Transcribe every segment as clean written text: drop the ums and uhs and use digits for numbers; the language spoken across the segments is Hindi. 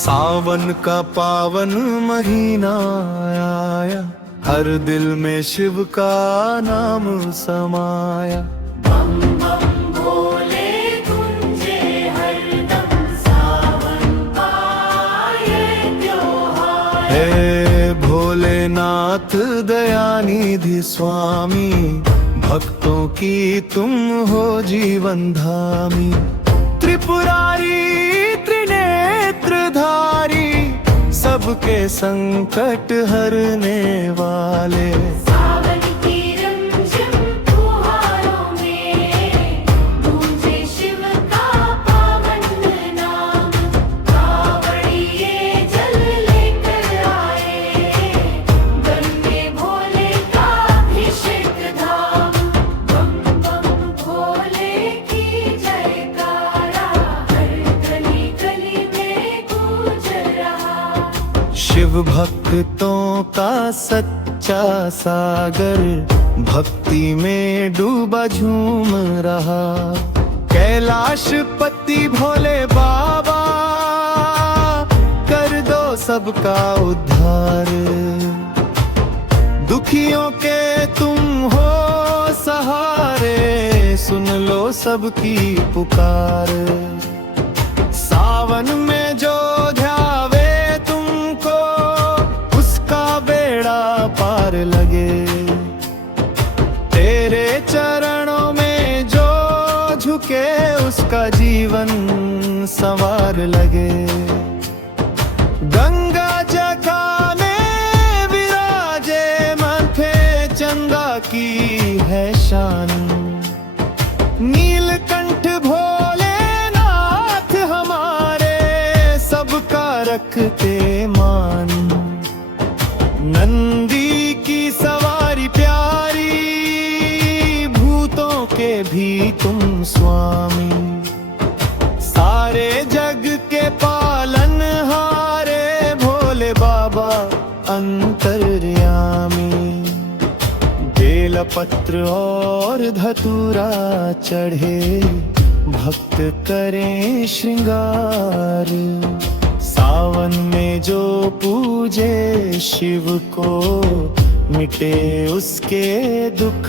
सावन का पावन महीना आया, हर दिल में शिव का नाम समाया। बम बम भोले गुंजे हरदम, सावन का ये त्योहार। हे भोलेनाथ दयानिधि स्वामी, भक्तों की तुम हो जीवन धामी। त्रिपुरारी त्रिनेत्रधारी, सबके संकट हरने वाले। सावन की रिमझिम फुहारों में गूंजे शिव का पावन नाम। कावड़िए जल लेकर आए, गंगे भोले का अभिषेक धाम। बम बम भोले की जयकारा, हर गली गली में गूंज रहा। शिव भक्तों का सच्चा सागर, भक्ति में डूबा झूम रहा। कैलाशपति भोले बाबा, कर दो सबका उद्धार। दुखियों के तुम हो सहारे, सुन लो सबकी पुकार। सावन में जो ध्यावे तुमको, उसका बेड़ा पार लगे। तेरे चरणों में जो झुके, उसका जीवन संवार लगे। गंगा जटा में विराजे, माथे चंदा की है शान। नीलकंठ भोलेनाथ हमारे, सबका रखते मान। नंदी की सवारी प्यारी, भूतों के भी तुम स्वामी। सारे जग के पालनहारे, भोले बाबा अंतर्यामी। बेलपत्र और धतूरा चढ़े, भक्त करें श्रृंगार। सावन में जो पूजे शिव को, मिटे उसके दुख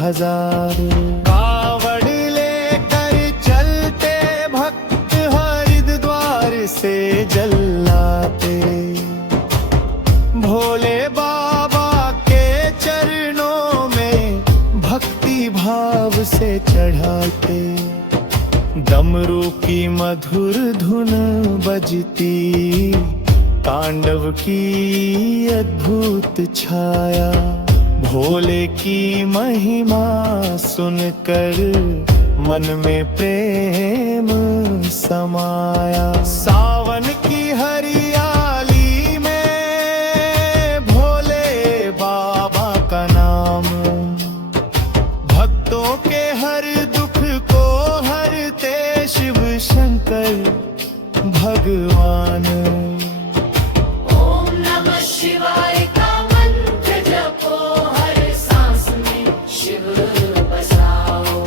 हजार। कावड़ लेकर चलते भक्त, हरिद्वार से जल लाते। भोले बाबा के चरणों में भक्ति भाव से चढ़ाते। डमरू की मधुर धुन बजती, तांडव की अद्भुत छाया। भोले की महिमा सुनकर, मन में प्रेम समाया। सावन की हरियाली में, भोले बाबा का नाम। भक्तों के हर दुख को हरते, शिव शंकर भगवान। ओम नमः शिवाय का मंत्र जपो, हर सांस में शिव बसाओ।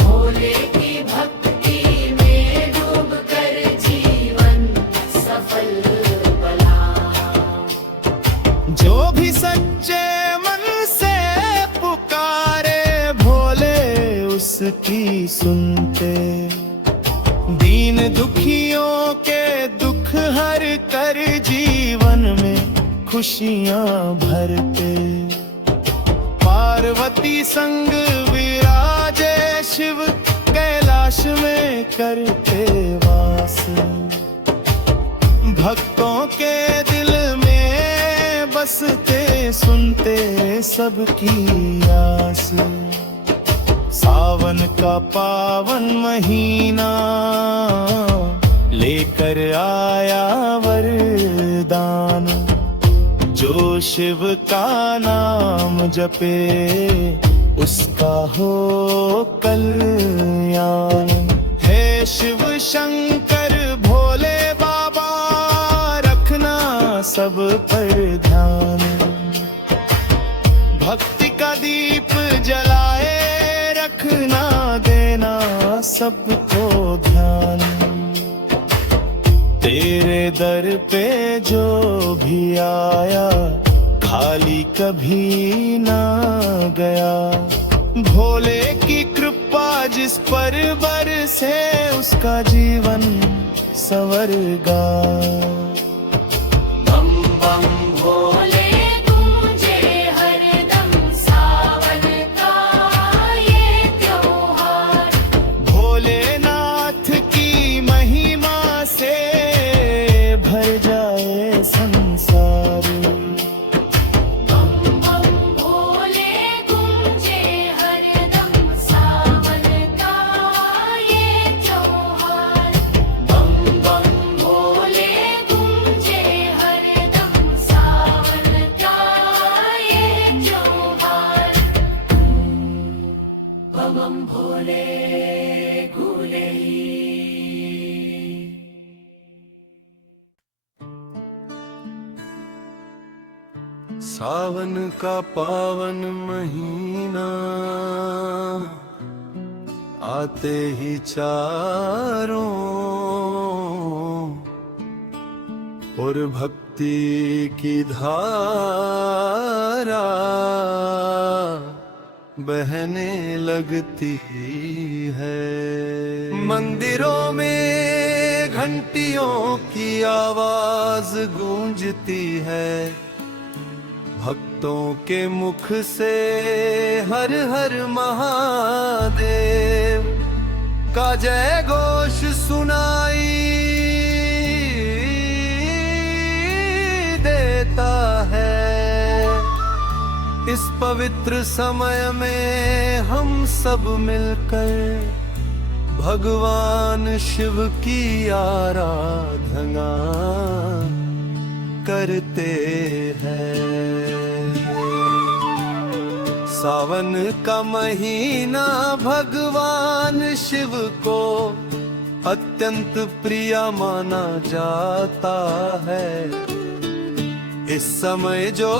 भोले की भक्ति में डूब कर, जीवन सफल बनाओ। जो भी सच्चे मन से पुकारे, भोले उसकी सुनते। दीन दुखियों के दुख हर कर, जीवन में खुशियां भरते। पार्वती संग विराजे शिव, कैलाश में करते वास। भक्तों के दिल में बसते, सुनते सबकी आस। सावन का पावन महीना, लेकर आया वरदान। जो शिव का नाम जपे, उसका हो कल्याण। हे शिव शंकर भोले बाबा, रखना सब पर ध्यान। भक्ति का दीप जलाए रखना, देना सबको ध्यान। तेरे दर पे जो भी आया खाली कभी ना गया। भोले की कृपा जिस पर बरसे उसका जीवन संवरगा। बम बम भोले गूंजे हरदम सावन का ये त्योहार। भोलेनाथ की महिमा से भर जाए संसार। बम बम भोले गूंजे हरदम सावन का ये त्योहार। बम बम भोले गूंजे हरदम सावन का ये त्योहार। बम बम भोले गूले सावन का पावन महीना आते ही चारों और भक्ति की धारा बहने लगती है। मंदिरों में घंटियों की आवाज गूंजती है। भक्तों के मुख से हर हर महादेव का जय घोष सुनाई देता है। इस पवित्र समय में हम सब मिलकर भगवान शिव की आराधना करते हैं। सावन का महीना भगवान शिव को अत्यंत प्रिय माना जाता है। इस समय जो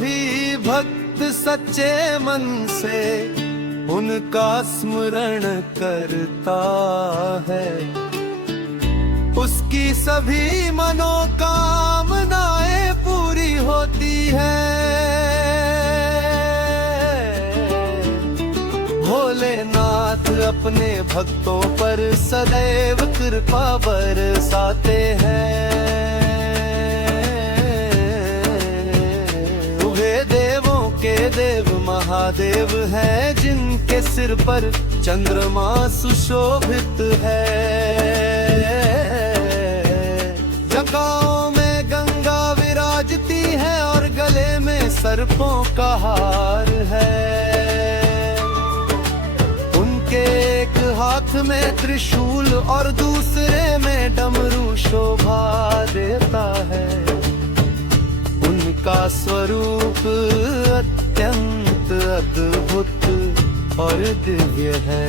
भी भक्त सच्चे मन से उनका स्मरण करता है उसकी सभी मनोकामनाएं पूरी होती है। भोलेनाथ अपने भक्तों पर सदैव कृपा बरसाते हैं। उगे देवों के देव महादेव हैं जिनके सिर पर चंद्रमा सुशोभित है। जटाओं में गंगा विराजती है और गले में सर्पों का हार है। उनके एक हाथ में त्रिशूल और दूसरे में डमरू शोभा देता है। उनका स्वरूप अत्यंत अद्भुत और दिव्य है।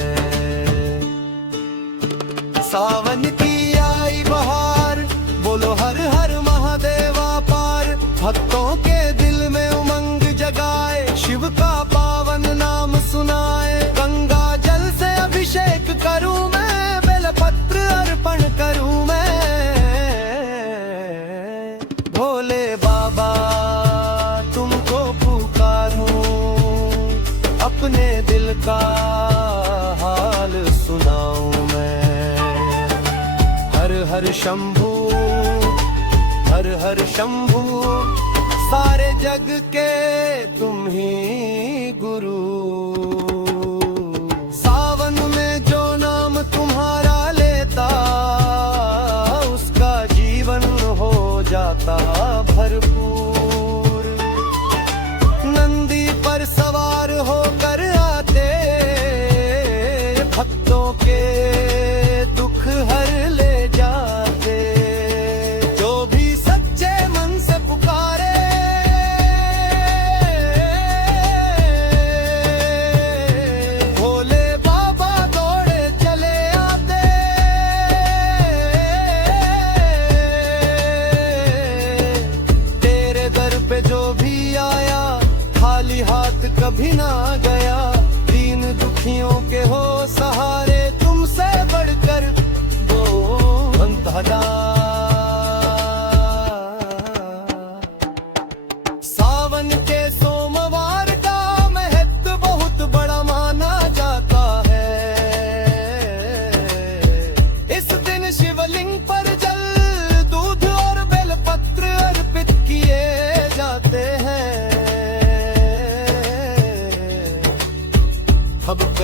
सावन की आई बहार बोलो हर हर महादेवा पार। भक्तों के दिल में उमंग जगाए शिव का पावन नाम सुनाए। गंगा जल से अभिषेक करूं मैं बेलपत्र अर्पण करूं मैं। भोले बाबा तुमको पुकारूं अपने दिल का हाल सुनाऊं मैं। हर हर शंभू हर हर शंभू सारे जग के तुम ही गुरु। सावन में जो नाम तुम्हारा लेता उसका जीवन हो जाता भरपूर। नंदी पर सवार होकर आते भक्तों के दुख हर ले जाते। जो भी सच्चे मन से पुकारे भोले बाबा दौड़े चले आते। तेरे दर पे जो भी आया खाली हाथ कभी ना गया। दीन दुखियों के हो सहारे तुमसे बढ़कर दो बनता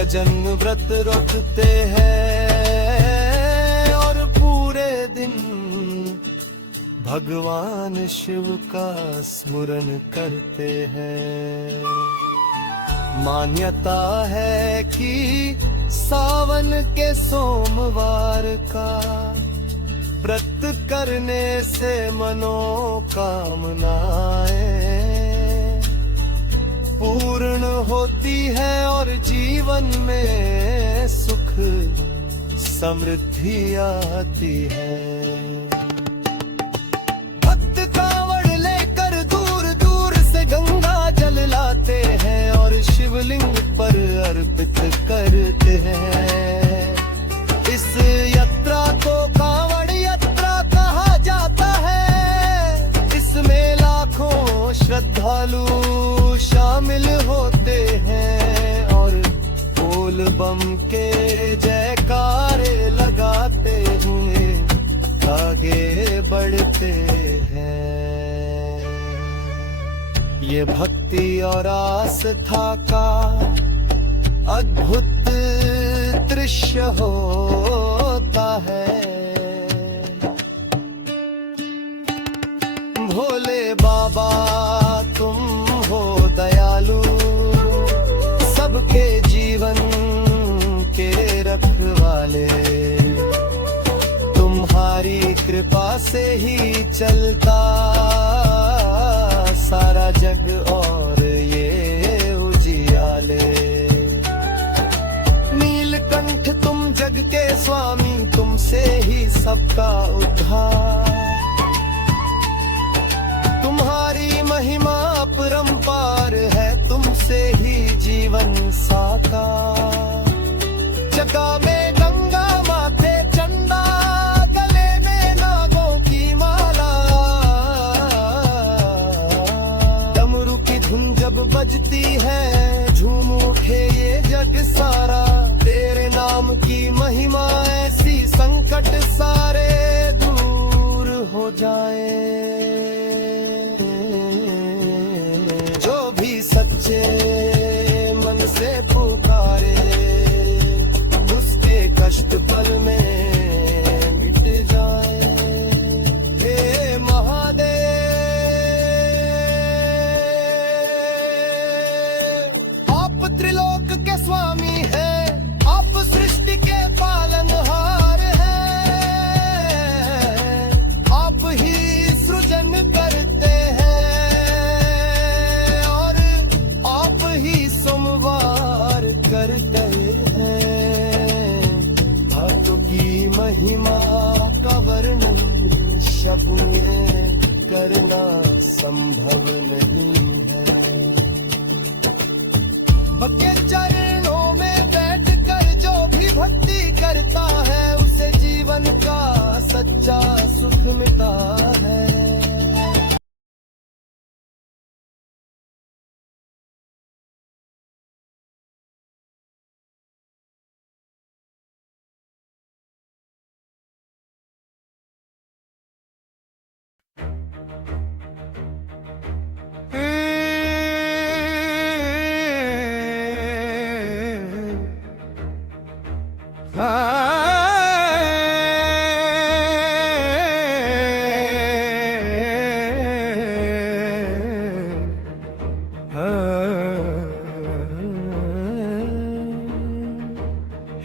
भजन व्रत रखते हैं और पूरे दिन भगवान शिव का स्मरण करते हैं। मान्यता है कि सावन के सोमवार का व्रत करने से मनोकामनाएं पूर्ण होती है और जीवन में सुख समृद्धि आती है। भक्त कांवड़ लेकर दूर दूर से गंगा जल लाते हैं और शिवलिंग पर अर्पित करते हैं। इस यात्रा को कांवड़ यात्रा कहा जाता है। इसमें लाखों श्रद्धालु शामिल होते हैं और बोल बम के जयकारे लगाते हुए आगे बढ़ते हैं। ये भक्ति और आस्था का अद्भुत दृश्य होता है। भोले बाबा तुम हो दयालु, सबके जीवन के रखवाले। तुम्हारी कृपा से ही चलता सारा जग और ये उजियाले। नीलकंठ तुम जग के स्वामी, तुमसे ही सबका उद्धार। तुम्हारी महिमा अपरंपार है, तुमसे ही जीवन साकार। जटा में गंगा माथे चंदा, गले में नागों की माला। डमरू की धुन जब बजती है झूम उठे ये जग सारा। तेरे नाम की महिमा ऐसी संकट सारे दूर हो जाए। जो भी सच्चे मन से पुकारे उसके कष्ट पल में मिट जाए। हे महादेव आप त्रिलोक के स्वामी हैं, आप सृष्टि के पालनहार हैं। आप ही सृजन करते हैं और आप ही सोमवार करते हैं। भक्तों की महिमा का वर्णन शब्द में करना संभव नहीं है। भक्ति चरणों में बैठकर जो भी भक्ति करता है उसे जीवन का सच्चा सुख मिलता है।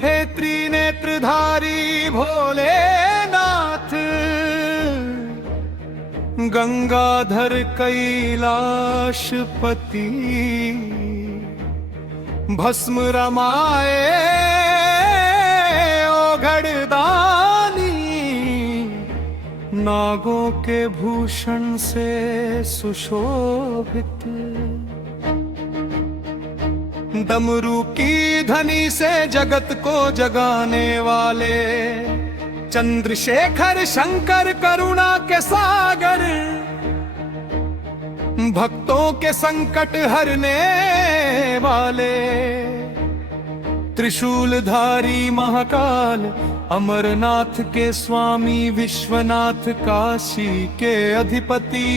हे त्रिनेत्रधारी भोलेनाथ, गंगाधर कैलाशपति, भस्म रमाए ओघड़दानी, नागों के भूषण से सुशोभित, डमरू की ध्वनि से जगत को जगाने वाले, चंद्रशेखर शंकर करुणा के सागर, भक्तों के संकट हरने वाले, त्रिशूलधारी महाकाल, अमरनाथ के स्वामी, विश्वनाथ काशी के अधिपति,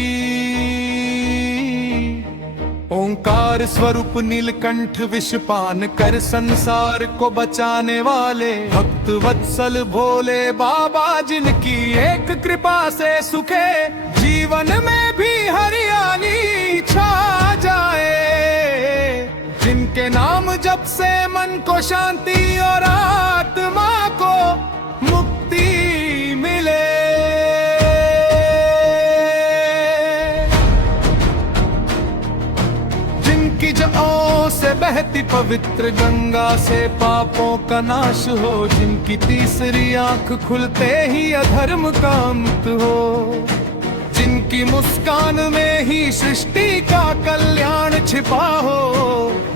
ओंकार स्वरूप नीलकंठ विषपान कर संसार को बचाने वाले भक्त वत्सल भोले बाबा, जिनकी एक कृपा से सुखे जीवन में भी हरियाली छा जाए। जिनके नाम जप से मन को शांति और आत्मा को मुक्ति मिले। जिनकी जओं से बहती पवित्र गंगा से पापों का नाश हो, जिनकी तीसरी आंख खुलते ही अधर्म का अंत हो, जिनकी मुस्कान में ही सृष्टि का कल्याण छिपा हो,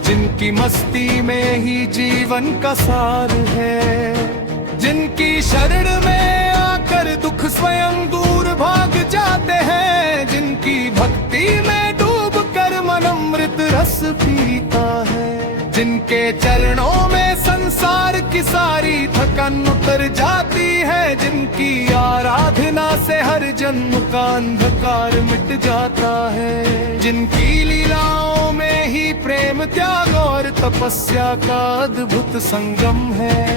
जिनकी मस्ती में ही जीवन का सार है, जिनकी शरण में आकर दुख स्वयं दूर भाग जाते हैं, जिनकी भक्ति में डूब कर मन अमृत रस पीता है, जिनके चरणों में संसार की सारी थकान उतर जाती है, जिनकी आराधना से हर जन्म का अंधकार मिट जाता है, जिनकी लीलाओं में ही प्रेम त्याग और तपस्या का अद्भुत संगम है,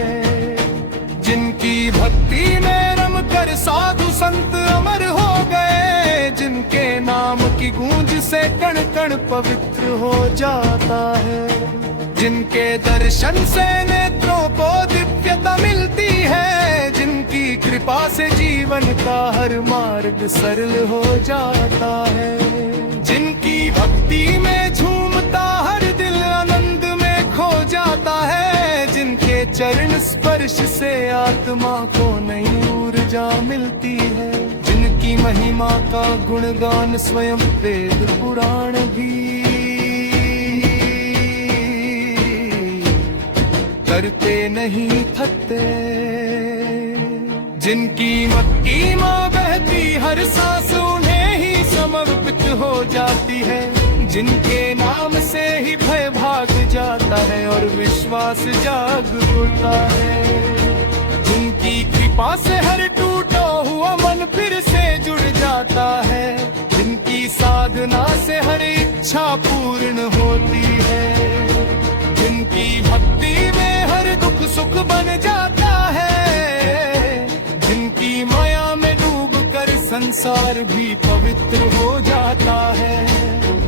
जिनकी भक्ति में रम कर साधु संत अमर हो गए, जिनके नाम की गूंज से कण कण पवित्र हो जाता है, जिनके दर्शन से नेत्रों को दिव्यता मिलती है, जिनकी कृपा से जीवन का हर मार्ग सरल हो जाता है, जिनकी भक्ति में झूमता हर दिल आनंद में खो जाता है, जिनके चरण स्पर्श से आत्मा को नई ऊर्जा मिलती है, जिनकी महिमा का गुणगान स्वयं वेद पुराण भी करते नहीं थकते, जिनकी मक्की माँ बहती हर सांस उन्हें ही समर्पित हो जाती है, जिनके नाम से ही भय भाग जाता है और विश्वास जाग उठता है, जिनकी कृपा से हर टूटा हुआ मन फिर से जुड़ जाता है, जिनकी साधना से हर इच्छा पूर्ण होती है, जिनकी भक्ति में हर दुख सुख बन जाता है, जिनकी माया में डूब कर संसार भी पवित्र हो जाता है,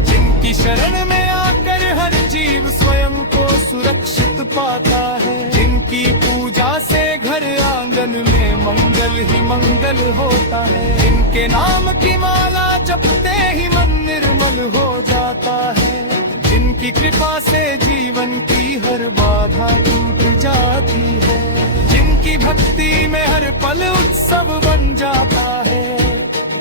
जिनकी शरण में आकर हर जीव स्वयं को सुरक्षित पाता है, जिनकी पूजा से घर आंगन में मंगल ही मंगल होता है, जिनके नाम की माला जपते ही मन निर्मल हो जाता है, जिनकी कृपा से जीवन की हर बाधा टूट जाती है, जिनकी भक्ति में हर पल उत्सव बन जाता है,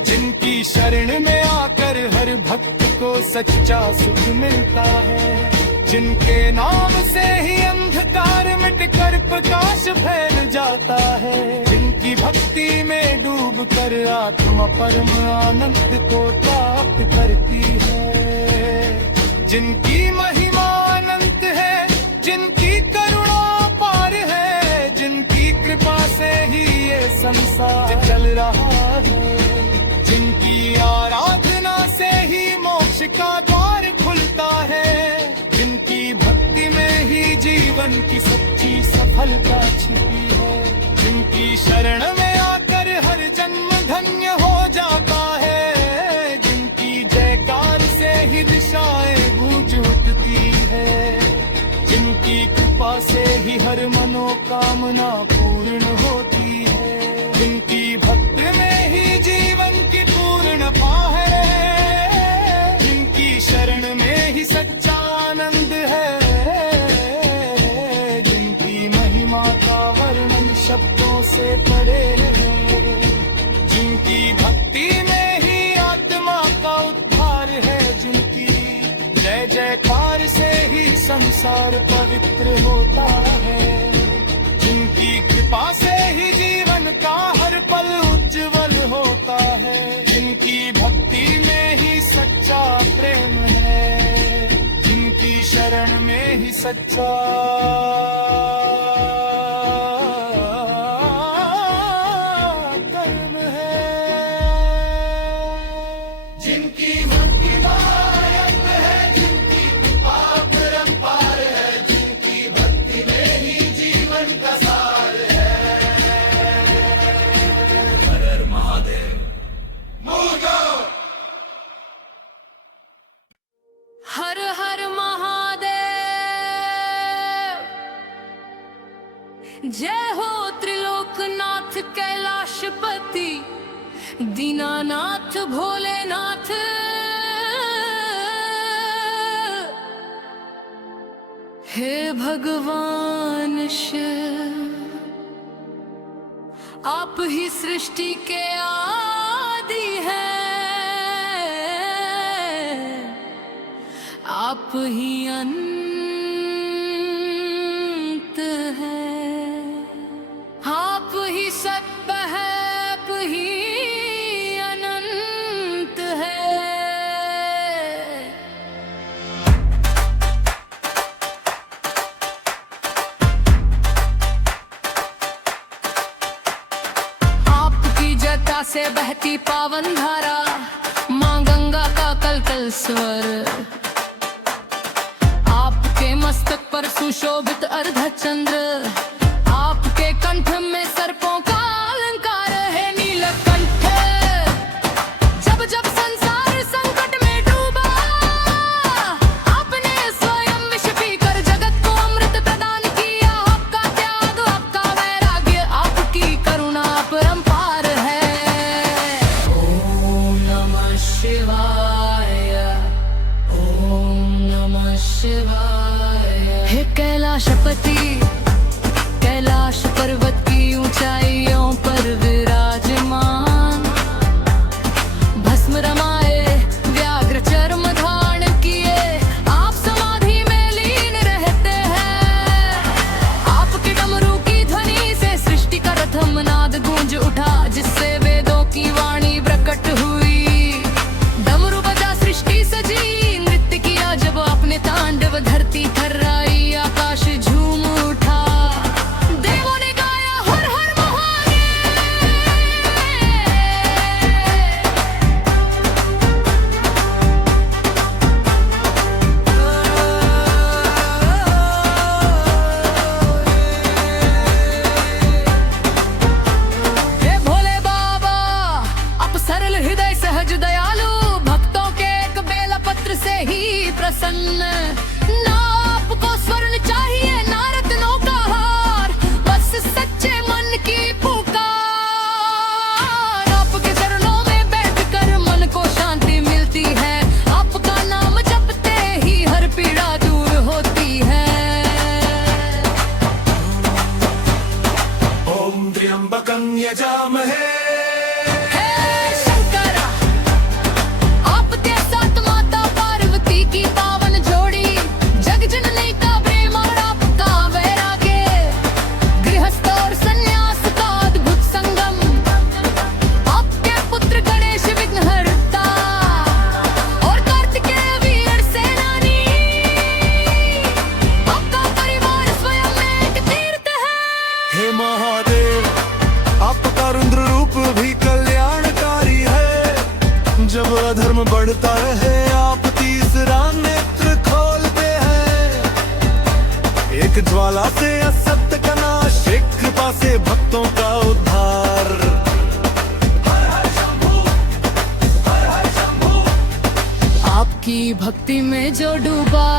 जिनकी शरण में आकर हर भक्त को सच्चा सुख मिलता है, जिनके नाम से ही अंधकार मिटकर प्रकाश फैल जाता है, जिनकी भक्ति में डूब कर आत्मा परम आनंद को प्राप्त करती है, जिनकी महिमा अनंत है, जिनकी करुणा पार है, जिनकी कृपा से ही ये संसार चल रहा है, जिनकी आराधना से ही मोक्ष का द्वार खुलता है, जिनकी भक्ति में ही जीवन की सच्ची सफलता छिपी है, जिनकी शरण में आकर हर जन्म धन्य हो जाता है, जिनकी जयकार से ही दिशाएं गूंज उठती है, जिनकी कृपा से ही हर मनोकामना पूर्ण होती है, जिनकी भक्ति में ही जीवन की पूर्ण पार है, जिनकी शरण में ही सच्चा आनंद है, जिनकी महिमा का वर्णन शब्दों से परे है, जिनकी भक्ति में ही आत्मा का उद्धार है, जिनकी जय जयकार से ही संसार पवित्र होता है, जिनकी कृपा से ही जीवन का हर पल उज्जवल होता है, जिनकी भक्ति में ही सच्चा प्रेम है, जिनकी शरण में ही सच्चा कर्म है, जिनकी भक्ति दायक है, जय हो त्रिलोकनाथ कैलाशपति, दीनानाथ भोलेनाथ। हे भगवान शिव, आप ही सृष्टि के आदि हैं, आप ही अंत हैं, आप ही सत्य है, आप ही अनंत है। आपकी जटा से बहती पावन धारा, माँ गंगा का कलकल स्वर, आपके मस्तक पर सुशोभित अर्धचंद्र, आपके कंठ में सर्पों का अलंकार है नीलकंठ। जब जब संसार संकट में डूबा, आपने स्वयं विष पीकर जगत को अमृत प्रदान किया। आपका त्याग, आपका वैराग्य, आपकी करुणा अपरंपार है। ओम नमः शिवाय, ओम नमः शिवाय। हे कैलाशपति, कैलाश पर्वत की ऊंचाइयों पर विराजमान, भस्म रमाए व्याघ्र चर्म धारण किए, आप समाधि में लीन रहते हैं। आपके डमरू की ध्वनि से सृष्टि का प्रथम नाद गूंज उठा, जिससे वेदों की वाणी प्रकट हुई। डमरू बजा सृष्टि सजी, नृत्य किया जब आपने तांडव, धरती थर्राई आकाश झूम उठा। देवों ने गाया हर हर महादेव। हे भोले बाबा, आप सरल हृदय सहज दयालु, भक्तों के एक बेला पत्र से ही प्रसन्न। ना आपको स्वर्ण चाहिए ना रत्नों का हार, बस सच्चे मन की पुकार। आपके चरणों में बैठकर मन को शांति मिलती है, आपका नाम जपते ही हर पीड़ा दूर होती है। ओम त्र्यंबकं यजामहे, हे शंकर, आप सात माता पार्वती की पावन जोड़ी, जग जननी का प्रेम और आपका वैराग्य, गृहस्थ और संन्यास का अद्भुत संगम। आपके पुत्र गणेश विघ्नहर्ता और कार्तिकेय वीर सेनानी, आपका परिवार स्वयं में एक तीर्थ है। हे महादेव, आपका रुद्र रूप भी कल्याणकारी है। जब अधर्म बढ़ता रहे, आप तीसरा नेत्र खोलते हैं। एक ज्वाला से असत्य का नाश, एक कृपा से भक्तों का उद्धार। आपकी भक्ति में जो डूबा,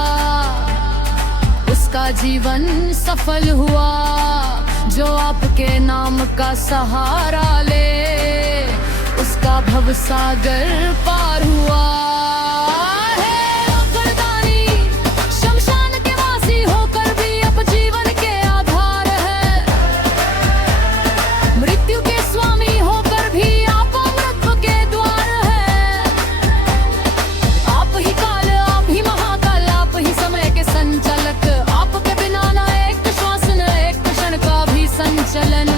उसका जीवन सफल हुआ। जो आपके नाम का सहारा ले, उसका भव सागर पार हुआ। हे अकलदानी, शमशान के वासी होकर भी आप जीवन के आधार है। मृत्यु के स्वामी होकर भी आप अमृत के द्वार है। आप ही काल, आप ही महाकाल, आप ही समय के संचालक, आपके बिना न एक श्वास न एक क्षण का भी संचलन।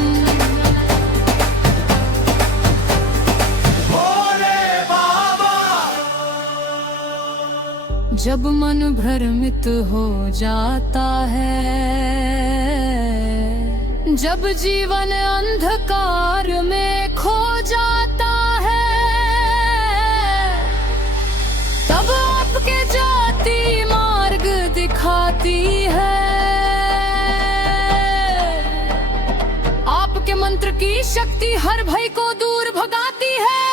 भोले बाबा, जब मन भ्रमित हो जाता है, जब जीवन अंधकार में खो जाता है, तब आपके जाति मार्ग दिखाती है। आपके मंत्र की शक्ति हर भय को दूर भगाती है।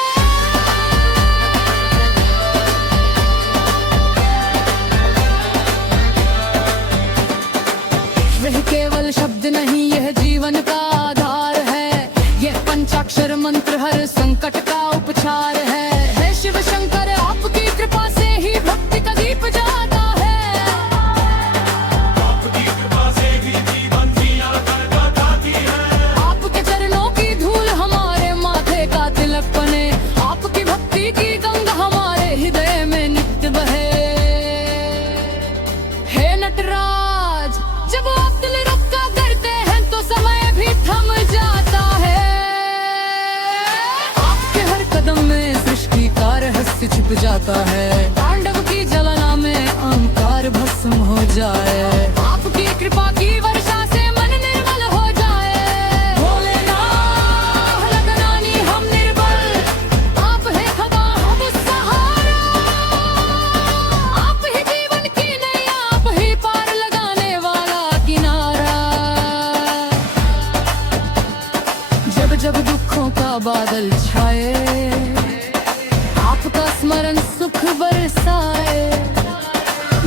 वह केवल शब्द नहीं, यह जीवन जीवन का आधार है। ये पंचाक्षर मंत्र हर संकट का उपचार है। हे शिव शंकर आपकी कृपा से ही भक्ति का दीप जाता है। आपकी कृपा से ही जीवन जिया करती है। आपके चरणों की धूल हमारे माथे का तिलक बने। आपकी भक्ति की गंगा हमारे हृदय में नित्य बहे। हे नटराज जब आप दिल रखा करते हैं तो समय भी थम जाता है। आपके हर कदम में सृष्टि का रहस्य छिप जाता है। तांडव की ज्वाला में अहंकार भस्म हो जाए। आपकी कृपा की वर्षा से मन निर्मल हो जाए। भोलेनाथ लगनानी हम निर्बल। आप है खबा हम सहारा। आप ही जीवन की नैया। आप ही पार लगाने वाला किनारा। जब जब दुखों का बादल छाए आपका स्मरण सुख बरसाए।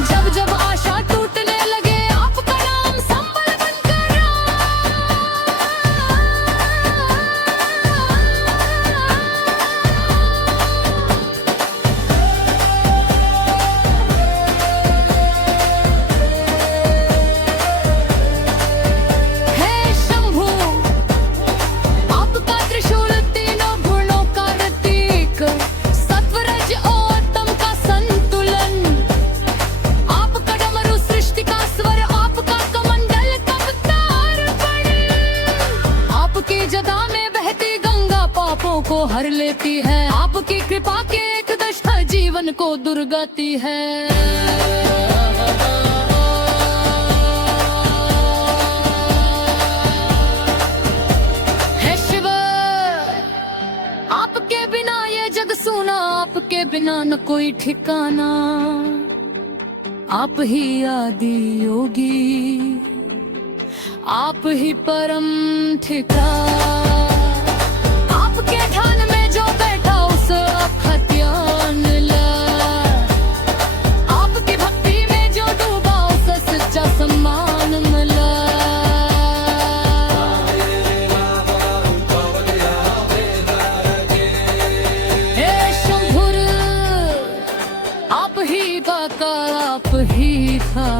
जब जब आशा टूटने लगे आपका नाम संबल बनकर हे शंभू आपका त्रिशूल तीनों गुणों का प्रतीक। सत्वरज और तम का संतुलन। आपका डमरू सृष्टि का स्वर। आपका कमंडल कवतार बन। आपकी जटा में बहती गंगा पापों को हर लेती है। आपकी कृपा के एक दशा जीवन को दुर्गति है। हे शिव आपके बिना ये जग सूना। आपके बिना न कोई ठिकाना। आप ही आदि योगी। आप ही परम ठिकाना। आपके ध्यान में जो बैठा उस अखत्यान ला। आपकी भक्ति में जो डूबा उस सच्चा सम्मान मिला। हे शंभुर आप ही दाता। आप ही था